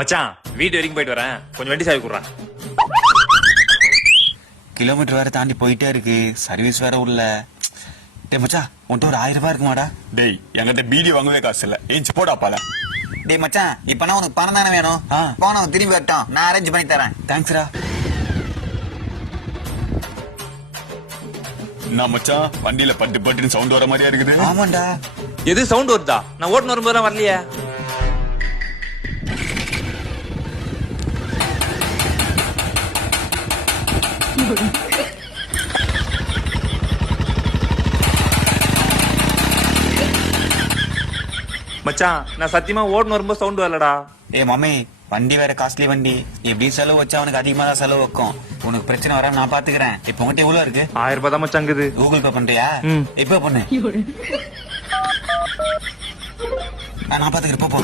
மச்சான் வீடு வரைக்கும் போயிட்டு வரேன், கொஞ்சம் வண்டி சாவி குடுறா. கிலோமீட்டர் வேற தாண்டி போயிட்டே இருக்கு, சர்வீஸ் வேற உள்ள. டேய் மச்சான், உன்கிட்ட ஒரு 1000 ரூபாய் இருக்குமாடா? டேய் என்கிட்ட பீடி வாங்கவே காசு இல்ல, ஏஞ்சி போடா பால. டேய் மச்சான், இப்பனா உனக்கு பணம் தானே வேணும்? போனோம் திரும்பி வரட்டும், நான் அரேஞ்ச் பண்ணி தரேன். தேங்க்ஸ்ரா. நான் மச்சான் வண்டியில பட்டு பட்டுன்னு சவுண்ட் வர மாதிரியா இருக்குது. ஆமாண்டா. எது சவுண்ட் வருதா? நான் ஓட்டுன்னு வரும்போது வரலையே. மச்சான் நான் சத்தியமா ஓட்டுன்னு வரும்போது சவுண்ட் வரலடா. ஏய் மாமி, வண்டி வேற காஸ்ட்லி வண்டி, எப்படி செலவு வச்சா அவனுக்கு அதிகமா தான் செலவு வைக்கும். உனக்கு பிரச்சனை வர நான் பாத்துக்கிறேன். இப்ப உங்ககிட்ட எவ்வளவு இருக்கு? 1000 ரூபாய் தான் மச்சான் இருக்குது. கூகுள் பே பண்றியா? இப்ப பண்ணு. நான் பாத்துக்கிறேன், போ.